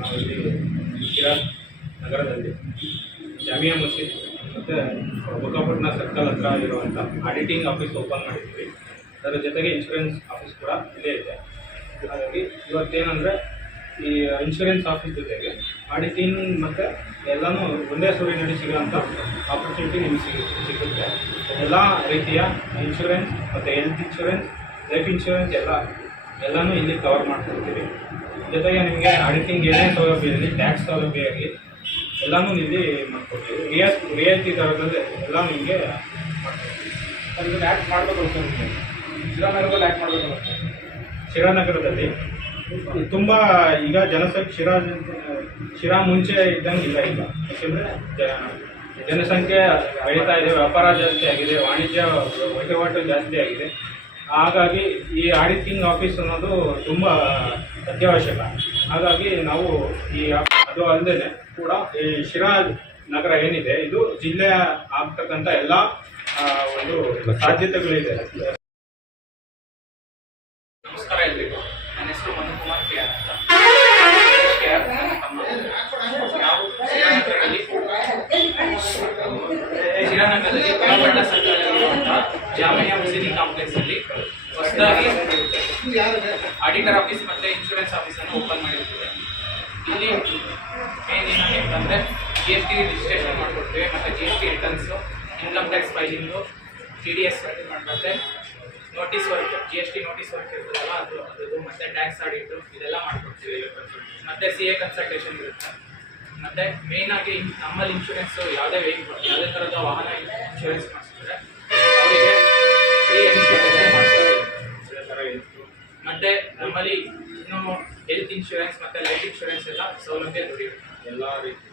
ನಾವಿಲ್ಲಿ ನಗರದಲ್ಲಿ ಜಾಮಿಯಾ ಮಸೀದ್ ಮತ್ತು ಬುಕ್ಕಾಪಟ್ಟಣ ಸರ್ಕಲ್ ಹತ್ರ ಇರುವಂಥ ಆಡಿಟಿಂಗ್ ಆಫೀಸ್ ಓಪನ್ ಮಾಡಿದ್ವಿ. ಅದರ ಜೊತೆಗೆ ಇನ್ಶೂರೆನ್ಸ್ ಆಫೀಸ್ ಕೂಡ ಇಲ್ಲೇ ಇದೆ. ಹಾಗಾಗಿ ಇವತ್ತೇನೆಂದರೆ ಈ ಇನ್ಶೂರೆನ್ಸ್ ಆಫೀಸ್ ಜೊತೆಗೆ ಆಡಿಟಿಂಗ್ ಮತ್ತು ಎಲ್ಲನೂ ಒಂದೇ ಸೂರಿನಲ್ಲಿ ಸಿಗೋಂಥ ಆಪರ್ಚುನಿಟಿ ನಿಮಗೆ ಸಿಗ, ಸಿಗುತ್ತೆ. ಎಲ್ಲ ರೀತಿಯ ಇನ್ಶೂರೆನ್ಸ್ ಮತ್ತು ಹೆಲ್ತ್ ಇನ್ಶೂರೆನ್ಸ್ ಲೈಫ್ ಇನ್ಶೂರೆನ್ಸ್ ಎಲ್ಲ ಎಲ್ಲನೂ ಇಲ್ಲಿ ಕವರ್ ಮಾಡ್ಕೊಡ್ತೀವಿ. ಜೊತೆಗೆ ನಿಮಗೆ ಆಡಿಟಿಂಗ್ ಏನೇ ಸೌಲಭ್ಯ ಇರಲಿ ಟ್ಯಾಕ್ಸ್ ಸೌಲಭ್ಯ ಇರಲಿ, ಎಲ್ಲನೂ ಇಲ್ಲಿ ಮಾಡ್ಕೊಡ್ತೀವಿ. ರಿಯಾಯಿತಿ ರಿಯಾಯಿತಿ ದರದಲ್ಲಿ ಎಲ್ಲ ನಿಮಗೆ ಮಾಡ್ಕೊಡ್ತೀವಿ. ಆ್ಯಕ್ಟ್ ಮಾಡಬೇಕು ಅಂತ ಶಿರಾನಗರದಲ್ಲಿ ಆ್ಯಕ್ಟ್ ಮಾಡಬೇಕು ಅಂತ ಶಿರಾನಗರದಲ್ಲಿ ತುಂಬ ಈಗ ಜನಸಂಖ್ಯೆ, ಶಿರಾ ಶಿರಾ ಮುಂಚೆ ಇದ್ದಂಗೆ ಇಲ್ಲ ಈಗ. ಯಾಕೆಂದರೆ ಜನ ಜನಸಂಖ್ಯೆ ಬೆಳೀತಾ ಇದೆ, ವ್ಯಾಪಾರ ಜಾಸ್ತಿ ಆಗಿದೆ, ವಾಣಿಜ್ಯ ವಹಿವಾಟು ಜಾಸ್ತಿ ಆಗಿದೆ. ಹಾಗಾಗಿ ಈ ಆಡಿಟಿಂಗ್ ಆಫೀಸ್ ಅನ್ನೋದು ತುಂಬ ಅತ್ಯವಶ್ಯಕ. ಹಾಗಾಗಿ ನಾವು ಈ ಅದು ಅಲ್ಲದೆ ಕೂಡ ಈ ಶಿರಾ ನಗರ ಏನಿದೆ ಇದು ಜಿಲ್ಲೆಯ ಆಗ್ತಕ್ಕಂಥ ಎಲ್ಲ ಒಂದು ಸಾಧ್ಯತೆಗಳಿದೆ. ಶ್ರೀನಗರದಲ್ಲಿ ಗುಣಮಟ್ಟ ಸರ್ಕಾರದಲ್ಲಿರುವಂತಹ ಜಾಮಿಯಾ ಮಸೀದಿ ಕಾಂಪ್ಲೆಕ್ಸ್ ಅಲ್ಲಿ ಹೊಸದಾಗಿ ಆಡಿಟರ್ ಆಫೀಸ್ ಮತ್ತೆ ಇನ್ಶೂರೆನ್ಸ್ ಆಫೀಸ್ ಅನ್ನು ಓಪನ್ ಮಾಡಿರ್ತೇವೆ ಇಲ್ಲಿ ಮೇನ್ ಏನಂತಂದ್ರೆ ಜಿ ಎಸ್ ಟಿ ರಿಜಿಸ್ಟ್ರೇಷನ್ ಮಾಡಿಕೊಡ್ತೇವೆ ಮತ್ತೆ G S T returns income tax filing T D S ಮತ್ತೆ notice work G S T notice work ಇರ್ತದಲ್ಲ ಅದು ಅದು ಮತ್ತೆ ಟ್ಯಾಕ್ಸ್ ಆಡಿಟ್ ಇದೆಲ್ಲ ಮಾಡ್ಕೊಡ್ತೀವಿ ಮತ್ತೆ ಸಿ ಎ ಕನ್ಸಲ್ಟೇಷನ್ ಇರುತ್ತೆ. ಮತ್ತೆ ಮೇನ್ ಆಗಿ ನಮ್ಮಲ್ಲಿ ಇನ್ಶೂರೆನ್ಸ್ ಯಾವುದೇ ವೆಹಿಕಲ್ ಯಾವುದೇ ಥರದ ವಾಹನ ಇನ್ಶೂರೆನ್ಸ್ ಅವರಿಗೆ ಮಾಡ್ತೀವಿ ಮತ್ತೆ ನಮ್ಮಲ್ಲಿ ಇನ್ನೂ ಹೆಲ್ತ್ ಇನ್ಶೂರೆನ್ಸ್ ಮತ್ತೆ ಲೈಫ್ ಇನ್ಶೂರೆನ್ಸ್ ಎಲ್ಲ ಸೌಲಭ್ಯ ದೊರೆಯುತ್ತೆ. ಎಲ್ಲ ರೀತಿ.